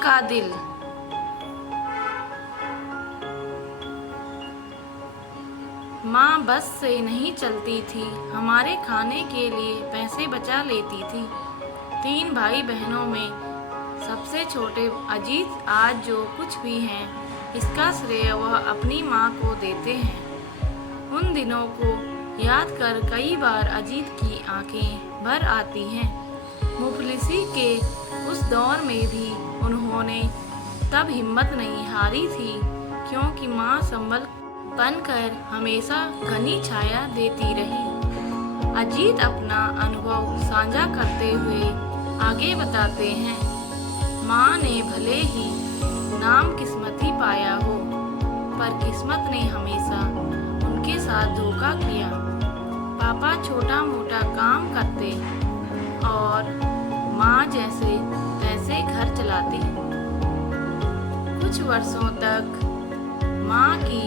का दिल। माँ बस से नहीं चलती थी, हमारे खाने के लिए पैसे बचा लेती थी। 3 भाई बहनों में सबसे छोटे अजीत आज जो कुछ भी हैं, इसका श्रेय वह अपनी माँ को देते हैं। उन दिनों को याद कर कई बार अजीत की आंखें भर आती हैं। मुफलिसी के उस दौर में भी उन्होंने तब हिम्मत नहीं हारी थी, क्योंकि माँ संबल बनकर हमेशा घनी छाया देती रही। अजीत अपना अनुभव साझा करते हुए आगे बताते हैं, माँ ने भले ही नाम किस्मती पाया हो, पर किस्मत ने हमेशा उनके साथ धोखा किया। पापा छोटा मोटा काम करते और माँ जैसे तैसे घर चलाती। कुछ वर्षों तक माँ की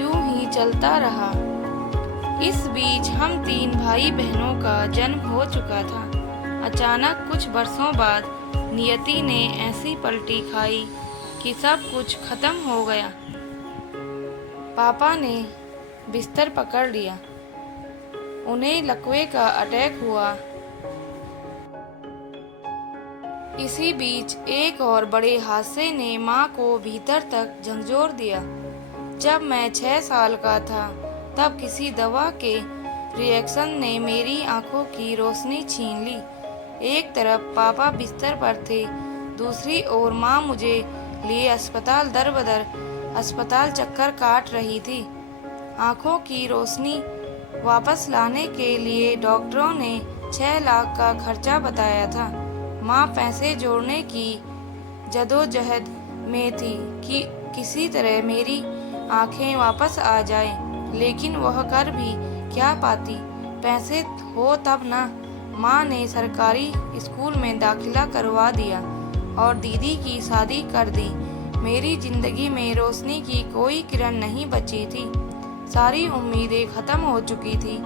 यूं ही चलता रहा। इस बीच हम 3 भाई बहनों का जन्म हो चुका था। अचानक कुछ वर्षों बाद नियति ने ऐसी पलटी खाई कि सब कुछ खत्म हो गया। पापा ने बिस्तर पकड़ लिया, उन्हें लकवे का अटैक हुआ। इसी बीच एक और बड़े हादसे ने माँ को भीतर तक झंझोर दिया। जब मैं 6 साल का था, तब किसी दवा के रिएक्शन ने मेरी आंखों की रोशनी छीन ली। एक तरफ पापा बिस्तर पर थे, दूसरी ओर माँ मुझे लिए अस्पताल दर बदर अस्पताल चक्कर काट रही थी। आंखों की रोशनी वापस लाने के लिए डॉक्टरों ने 6 लाख का खर्चा बताया था। माँ पैसे जोड़ने की जदोजहद में थी कि किसी तरह मेरी आंखें वापस आ जाए, लेकिन वह कर भी क्या पाती, पैसे हो तब ना। माँ ने सरकारी स्कूल में दाखिला करवा दिया और दीदी की शादी कर दी। मेरी जिंदगी में रोशनी की कोई किरण नहीं बची थी। सारी उम्मीदें खत्म हो चुकी थी।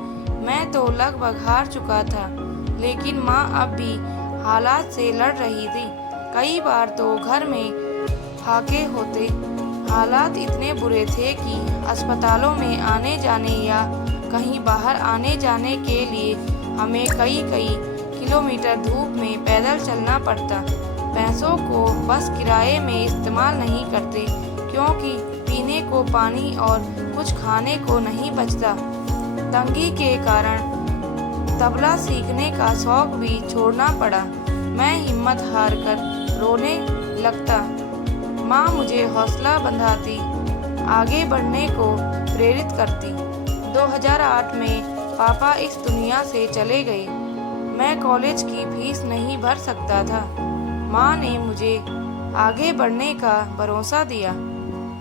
मैं तो लगभग हार चुका था, लेकिन माँ अब भी हालात से लड़ रही थी। कई बार तो घर में फाके होते। हालात इतने बुरे थे कि अस्पतालों में आने जाने या कहीं बाहर आने जाने के लिए हमें कई किलोमीटर धूप में पैदल चलना पड़ता। पैसों को बस किराए में इस्तेमाल नहीं करते, क्योंकि पीने को पानी और कुछ खाने को नहीं बचता। तंगी के कारण तबला सीखने का शौक भी छोड़ना पड़ा। मैं हिम्मत हार कर रोने लगता। माँ मुझे हौसला बंधाती, आगे बढ़ने को प्रेरित करती। 2008 में पापा इस दुनिया से चले गए। मैं कॉलेज की फीस नहीं भर सकता था। माँ ने मुझे आगे बढ़ने का भरोसा दिया।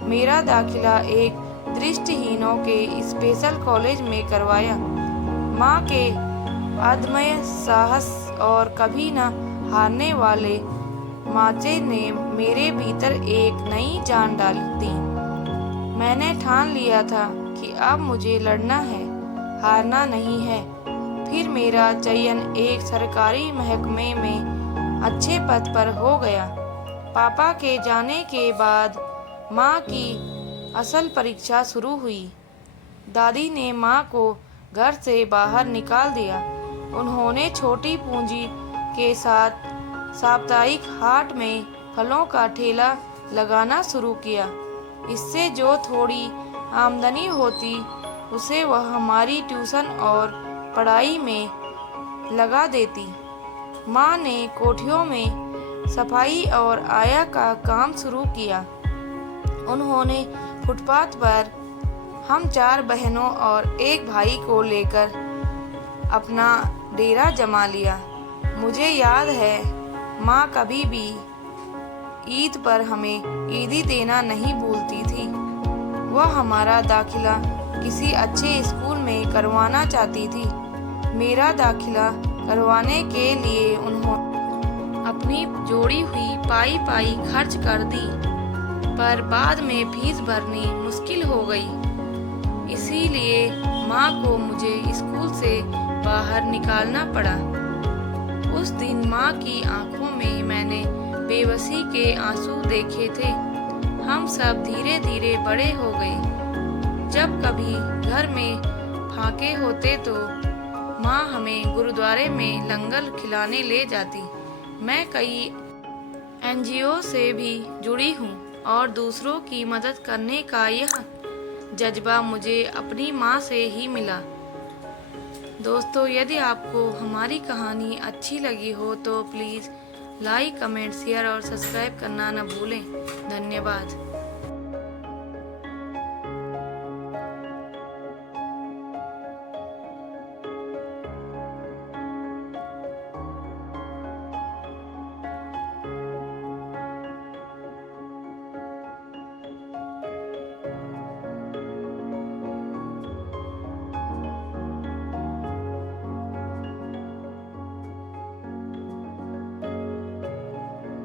मेरा दाखिला एक दृष्टिहीनों के स्पेशल कॉलेज में करवाया। माँ के अदम्य साहस और कभी न हारने वाले माचे ने मेरे भीतर एक नई जान डाल दी। मैंने ठान लिया था कि अब मुझे लड़ना है, हारना नहीं है। फिर मेरा चयन एक सरकारी महकमे में अच्छे पद पर हो गया। पापा के जाने के बाद माँ की असल परीक्षा शुरू हुई। दादी ने माँ को घर से बाहर निकाल दिया। उन्होंने छोटी पूंजी के साथ साप्ताहिक हाट में फलों का ठेला लगाना शुरू किया। इससे जो थोड़ी आमदनी होती, उसे वह हमारी ट्यूशन और पढ़ाई में लगा देती। माँ ने कोठियों में सफाई और आया का काम शुरू किया। उन्होंने फुटपाथ पर हम 4 बहनों और 1 भाई को लेकर अपना डेरा जमा लिया। मुझे याद है, माँ कभी भी ईद पर हमें ईदी देना नहीं भूलती थी। वह हमारा दाखिला किसी अच्छे स्कूल में करवाना चाहती थी। मेरा दाखिला करवाने के लिए उन्होंने अपनी जोड़ी हुई पाई खर्च कर दी, पर बाद में फीस भरनी मुश्किल हो गई। इसीलिए माँ को मुझे स्कूल से बाहर निकालना पड़ा। उस दिन माँ की आंखों में मैंने बेबसी के आंसू देखे थे। हम सब धीरे धीरे बड़े हो गए। जब कभी घर में फाके होते तो माँ हमें गुरुद्वारे में लंगर खिलाने ले जाती। मैं कई एनजीओ से भी जुड़ी हूँ और दूसरों की मदद करने का यह जज्बा मुझे अपनी माँ से ही मिला। दोस्तों, यदि आपको हमारी कहानी अच्छी लगी हो तो प्लीज़ लाइक, कमेंट, शेयर और सब्सक्राइब करना न भूलें। धन्यवाद।